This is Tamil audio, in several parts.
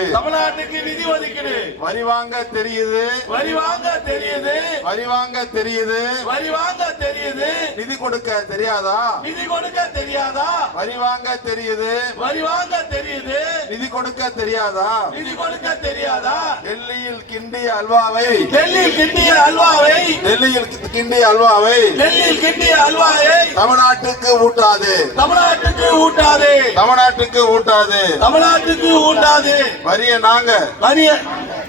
தமிழ்நாட்டுக்கு நிதி ஒதுக்கீடு. வரி வாங்க தெரியுது. வரி வாங்க தெரியுது. வரி வாங்க தெரியுது. வரி வாங்க தெரியுது. நிதி கொடுக்க தெரியாதா? நிதி கொடுக்க தெரியாதா? வரி வாங்க தெரியுது. வரி வாங்க தெரியுது. நிதி கொடுக்க தெரியாதா? நிதி கொடுக்க தெரியாதா? டெல்லியில் கிண்டிய அல்வாவை. டெல்லியில் கிண்டிய அல்வாவை. டெல்லியில் கிண்டிய அல்வாவை. டெல்லியில் கிண்டிய அல்வாவை. தமிழ்நாட்டுக்கு ஊட்டாது. தமிழ்நாட்டுக்கு ஊட்டாது. தமிழ்நாட்டுக்கு ஊட்டாது. தமிழ்நாட்டுக்கு ஊட்டாது. வரிய நாங்க. வரிய.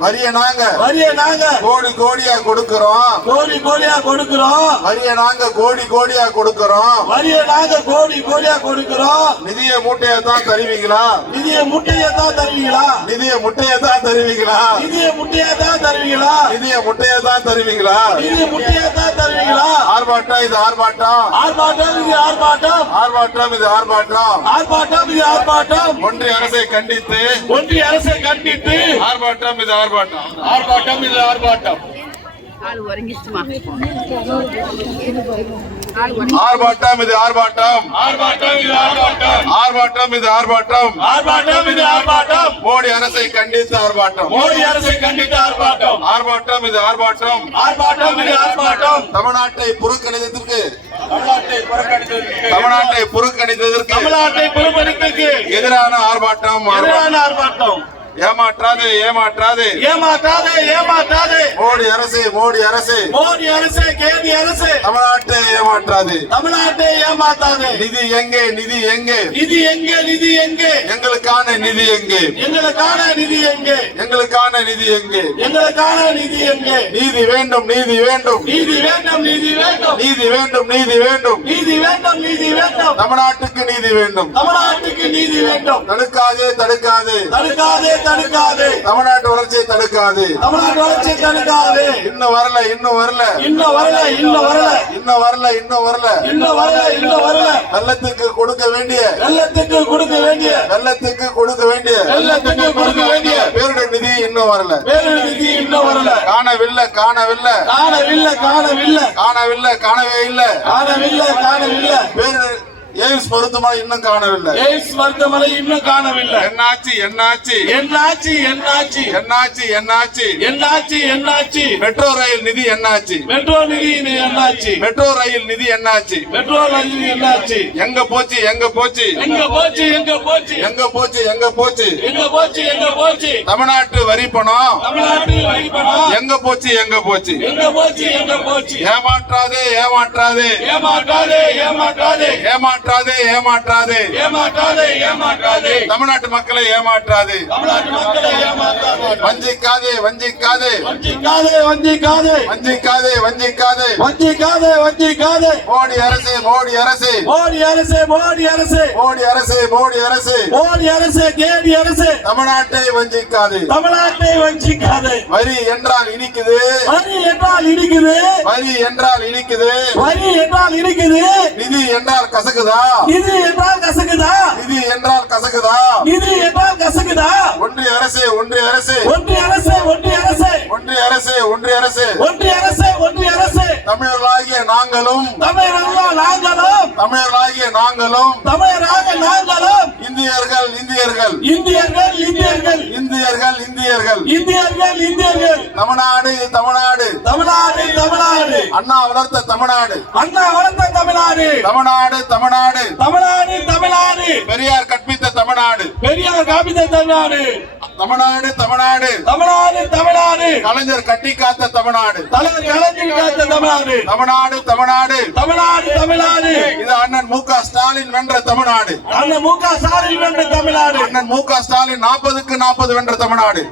வரிய நாங்க. வரிய நாங்க. கோடி கோடியா கொடுக்கிறோம். கோடி கோடியா கொடுக்கிறோம். வரிய நாங்க கோடி கோடியா கொடுக்கிறோம். வரிய நாங்க கோடி கோடியா கொடுக்கிறோம். நிதிய மூட்டையை தான் தருவீங்களா? நிதிய முட்டையை தான் தருவீங்களா? நிதிய முட்டையை தான் தருவீங்களா? நிதிய முட்டையை தான் தருவீங்களா? நிதிய முட்டையை தான் தருவீங்களா? நிதிய முட்டையை தான் தருவீங்களா? ஆர்ப்பாட்டம் இது ஆர்ப்பாட்டம். ஆர்ப்பாட்டம் இது ஆர்ப்பாட்டம். ஆர்ப்பாட்டம் இது ஆர்ப்பாட்டம். ஆர்ப்பாட்டம் இது ஆர்ப்பாட்டம். ஒன்றிய அரசை கண்டித்து ஒன்றிய அரசை கண்டித்து ஆர்ப்பாட்டம் இது ஆர்ப்பாட்டம். ஆர்ப்பாட்டம் இது ஆர்ப்பாட்டம். ஆர்ப்பாட்டம் இது ஆர்ப்பாட்டம். ஆர்ப்பாட்டம் இது ஆர்ப்பாட்டம். ஆர்ப்பாட்டம் இது ஆர்ப்பாட்டம். ஆர்ப்பாட்டம் இது ஆர்ப்பாட்டம். மோடி அரசை கண்டித்து ஆர்ப்பாட்டம். மோடி அரசை கண்டித்து ஆர்ப்பாட்டம். ஆர்ப்பாட்டம் இது ஆர்ப்பாட்டம். ஆர்ப்பாட்டம் இது ஆர்ப்பாட்டம். தமிழ்நாட்டை புறக்கணித்ததற்கு. தமிழ்நாட்டை புறக்கணித்ததற்கு. தமிழ்நாட்டை புறக்கணித்ததற்கு. எதிரான ஆர்ப்பாட்டம் ஆர்ப்பாட்டம். எதிரான ஆர்ப்பாட்டம். ஏமாற்றாதே ஏமாற்றாதே. ஏமாற்றாதே ஏமாற்றாதே. மோடி அரசு மோடி அரசு. மோடி அரசு கேடி அரசு. தமிழ்நாட்டை ஏமாற்றாது. தமிழ்நாட்டை ஏமாத்தாதே நிதி எங்கே நிதி எங்கே? நிதி எங்கே நிதி எங்கே? எங்களுக்கான நிதி எங்கே? எங்களுக்கான நிதி எங்கே? எங்களுக்கான நிதி எங்கே? எங்களுக்கான நிதி எங்கே? நீதி வேண்டும் நீதி வேண்டும். நீதி வேண்டும் நீதி வேண்டும். நீதி வேண்டும் நீதி வேண்டும். நீதி வேண்டும் நீதி வேண்டும். தமிழ்நாட்டுக்கு நீதி வேண்டும். தமிழ்நாட்டுக்கு நீதி வேண்டும். தடுக்காதே தடுக்காதே. தடுக்காதே தடுக்காதே. தமிழ்நாட்டு வளர்ச்சியை தடுக்காது. தமிழ்நாட்டு வளர்ச்சி தடுக்காதே. இன்னும் வரல இன்னும் வரல. இன்னும் வரல இன்னும் வரல. இன்னும் வரல இன்னும் வரல. இன்னும் வரல இன்னும் வரல. வெள்ளத்துக்கு கொடுக்க வேண்டிய. வெள்ளத்துக்கு கொடுக்க வேண்டிய. வெள்ளத்துக்கு கொடுக்க வேண்டிய. வெள்ளத்துக்கு கொடுக்க வேண்டிய. பேருடைய நிதி இன்னும் வரல. பேரொழி நிதி இன்னும் வரல. காணவில்லை காணவில்லை. காணவில்லை காணவில்லை. காணவில்லை காணவே இல்லை. காணவில்லை காணவில்லை. பேரு எய்ம்ஸ் மருத்துவமனை இன்னும் காணவில்லை. எய்ட்ஸ் மருத்துவமனை இன்னும் காணவில்லை. என்னாச்சு என்னாச்சு? என்னாச்சு என்னாச்சு? என்னாச்சு என்னாச்சு? என்னாச்சு என்னாச்சு? மெட்ரோ ரயில் நிதி என்னாச்சு? மெட்ரோ நிதி என்னாச்சு? மெட்ரோ ரயில் நிதி என்னாச்சு? மெட்ரோ நிதி என்னாச்சு? எங்க போச்சு எங்க போச்சு? எங்க போச்சு எங்க போச்சு? எங்க போச்சு எங்க போச்சு? எங்க போச்சு எங்க போச்சு? தமிழ்நாட்டு வரி பணம். தமிழ்நாட்டில் வைப்பணம் எங்க போச்சு எங்க போச்சு? எங்க போச்சு எங்க போச்சு? ஏமாற்றாதே. ஏமாற்றாதே ஏமாற்றாதே. ஏமாற்றாதே. ஏமாற்றாதே ஏமாற்றாதே. ஏமாற்றாதே ஏமாற்றாதே. தமிழ்நாட்டு மக்களை ஏமாற்றாதே. தமிழ்நாட்டு மக்களை ஏமாற்றாதே. வஞ்சிக்காதே வஞ்சிக்காதே. வஞ்சிக்காதே வஞ்சிக்காதே. வஞ்சிக்காதே வஞ்சிக்காதே. வஞ்சிக்காதே வஞ்சிக்காதே. மோடி அரசு மோடி அரசு. மோடி அரசு மோடி அரசு. மோடி அரசு மோடி அரசு. மோடி அரசு கேடி அரசு. தமிழ்நாட்டை வஞ்சிக்காது. தமிழ்நாட்டை வஞ்சிக்காதே. வரி என்றால் இனிக்குது. வரி என்றால் இடிக்குது வரி என்றால் இனிக்குது. வரி என்றால் இடிக்குது நிதி என்றால் கசக்குதா? நிதி என்றால் கசக்குதா? நிதி என்றால் கசக்குதா? நிதி என்றால் கசக்குதா? ஒன்றிய அரசு ஒன்றிய அரசு. ஒன்றிய அரசு ஒன்றிய அரசு. ஒன்றிய அரசு ஒன்றிய அரசு. ஒன்றிய அரசு ஒன்றிய அரசு. தமிழர்களாகிய நாங்களும் தமிழர்களா நாங்களும். தமிழர்களாகிய நாங்களும் தமிழராக நாங்களும். இந்தியர்கள் இந்தியர்கள். இந்தியர்கள் இந்தியர்கள். இந்தியர்கள் இந்தியர்கள். இந்தியர்கள் இந்தியர்கள். தமிழ்நாடு தமிழ்நாடு. தமிழ்நாடு தமிழ்நாடு. அண்ணா வளர்த்த தமிழ்நாடு. அண்ணா வளர்த்த தமிழ்நாடு. தமிழ்நாடு தமிழ்நாடு. தமிழ்நாடு தமிழ்நாடு. பெரியார் கற்பித்த தமிழ்நாடு. பெரியார் காப்பித்த தமிழ்நாடு. தமிழ்நாடு தமிழ்நாடு. தமிழ்நாடு தமிழ்நாடு. கலைஞர் கட்டி காத்த தமிழ்நாடு. தலைவர் கலைஞர் காத்த தமிழ்நாடு. தமிழ்நாடு தமிழ்நாடு. தமிழ்நாடு தமிழ்நாடு. இது அண்ணன் மு க ஸ்டாலின் வென்ற தமிழ்நாடு. அண்ணன் மு க ஸ்டாலின் வென்ற தமிழ்நாடு. அண்ணன் மு க ஸ்டாலின் நாற்பதுக்கு நாற்பது வென்ற தமிழ்நாடு.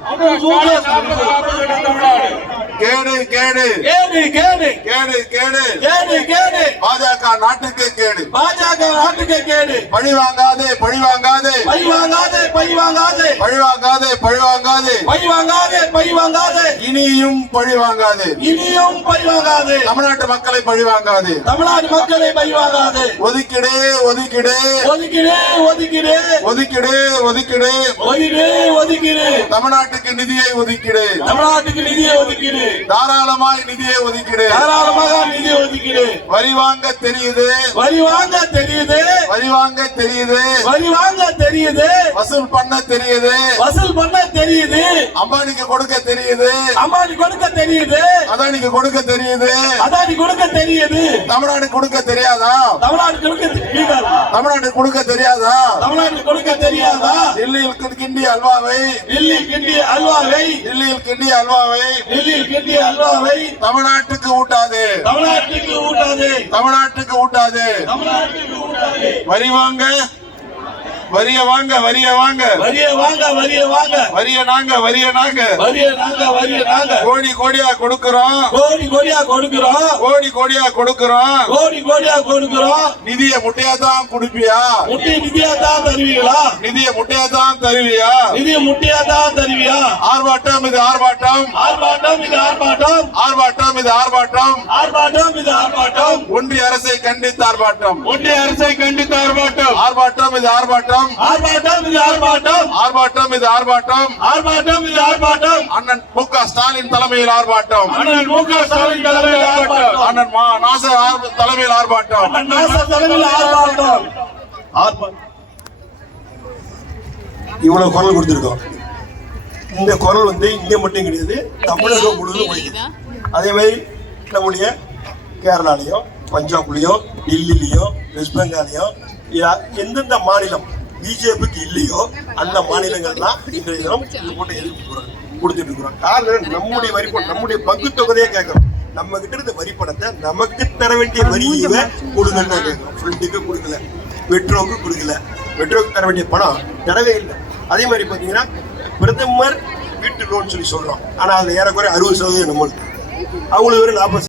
கேடு கேடு. கேடு கேடு. கேடு கேடு. கேடு கேடு. பாஜக நாட்டுக்கு கேடு. பாஜக நாட்டுக்கு கேடு. பழி வாங்காதே பழி வாங்காதே. By வாங்காதே by வாங்காதே. பழி வாங்காதே பழி வாங்காதே. By வாங்காதே by வாங்காதே. இனியும் பழி வாங்காதே. இனியும் பை வாங்காதே. தமிழ்நாட்டு மக்களை பழி வாங்காதே. தமிழ்நாடு மக்களை பை வாங்காதே. ஒதுக்கிடு ஒதுக்கிடு. ஒதுக்கிடு ஒதுக்கிடு. ஒதுக்கிடு ஒதுக்கிடு. ஒதுக்கிடு ஒதுக்கிடு. தமிழ்நாட்டுக்கு நிதியை ஒதுக்கீடு. தமிழ்நாட்டுக்கு நிதியை ஒதுக்கீடு. தாராளமாய் நிதியை ஒதுக்கீடு. தாராளமாக நிதி ஒதுக்கீடு. வரி வாங்க தெரியுது. வரி வாங்க தெரியுது. வரி வாங்க தெரியுது. வரி வாங்க தெரியுது. வசூல் பண்ண தெரியுது. வசூல் பண்ண தெரியுது. அம்பானிக்கு கொடுக்க தெரியுது. அம்மாடி கொடுக்க தெரியுது. அதானிக்கு கொடுக்க தெரியுது. அதானி கொடுக்க தெரியுது. தமிழ்நாடு கொடுக்க தெரியாதா? தமிழ்நாடு கொடுக்க தெரியாதா தமிழ்நாடு கொடுக்க தெரியாதா? தமிழ்நாடு கொடுக்க தெரியாதா? டெல்லியில் கிண்டிய அல்வாவை. டெல்லி கிண்டிய அல்வாவை. டெல்லியில் கிண்டிய அல்வாவை. டெல்லியில் கிண்டிய அல்வாவை. தமிழ்நாட்டுக்கு ஊட்டாது. தமிழ்நாட்டுக்கு ஊட்டாது. ஊட்டாது தமிழ்நாட்டுக்கு ஊட்டாது. வரி வாங்க. வரிய வாங்க வரிய வாங்க. வரிய வாங்க வரிய வாங்க. வரிய நாங்க வரிய நாங்க. வரிய நாங்க வரிய நாங்க. கோடி கோடியா கொடுக்கிறோம். கோடி கோடியா கொடுக்கிறோம். கோடி கோடியா கொடுக்கிறோம். கோடி கோடியா கொடுக்கிறோம். நிதிய முட்டையா தான் குடுப்பியா? முட்டி நிதியா தான் தருவீங்களா? நிதிய முட்டையா தான் தருவியா? நிதி முட்டியா தான் தருவியா? ஆர்ப்பாட்டம் இது ஆர்ப்பாட்டம். ஆர்ப்பாட்டம் இது ஆர்ப்பாட்டம். ஆர்ப்பாட்டம் இது ஆர்ப்பாட்டம். ஆர்ப்பாட்டம் இது ஆர்ப்பாட்டம். ஒன்றிய அரசை கண்டித்து ஆர்ப்பாட்டம். ஒன்றிய அரசை கண்டித்து ஆர்ப்பாட்டம். ஆர்ப்பாட்டம் இது ஆர்ப்பாட்டம். ஆர்ப்பாட்டம். இது ஆர்ப்பாட்டம். ஆர்ப்பாட்டம் இது ஆர்ப்பாட்டம். ஆர்ப்பாட்டம் இது ஆர்ப்பாட்டம். அண்ணன் மு க ஸ்டாலின் தலைமையில் ஆர்ப்பாட்டம். அண்ணன் மு க ஸ்டாலின் தலைமையில் ஆர்ப்பாட்டம். அண்ணன் மா நாசர் தலைமையில் ஆர்ப்பாட்டம். அண்ணன் நாசர் தலைமையில் ஆர்ப்பாட்டம். ஆர்ப்பாட்டம் இவ்வளவு குரல் கொடுத்துருக்கோம். இந்த குரல் வந்து இங்க மட்டும் கிடையாது தமிழகம் முழுவதும் ஒழிக்குது. அதே மாதிரி நம்முடைய கேரளாலையும் பஞ்சாப்லயும் டெல்லிலையும் வெஸ்ட் பெங்காலையும் யா- எந்தெந்த மாநிலம் பிஜேபிக்கு இல்லையோ அந்த மாநிலங்கள்லாம் இன்றைய தினம் இது போட்டு எதிர்ப்பு குரல் கொடுத்துட்டு இருக்கிறோம் காரணம் நம்முடைய வரி நம்முடைய பங்கு தொகையை கேட்கிறோம். நம்ம கிட்ட இருந்த வரி பணத்தை நமக்கு தர வேண்டிய வரியை கொடுங்கன்னு கேட்கிறோம். ஃப்ரெண்டுக்கு கொடுக்கல மெட்ரோவுக்கு கொடுக்கல. மெட்ரோவுக்கு தர வேண்டிய பணம் தரவே இல்லை. அதே மாதிரி பார்த்தீங்கன்னா பிரதமர் வீட்டு லோன் சொல்லி சொல்றோம். ஆனா அதுல ஏறக்குறைய அறுபது சதவீதம் நம்மளுக்கு. அவங்களுக்கு ஒரு நாற்பது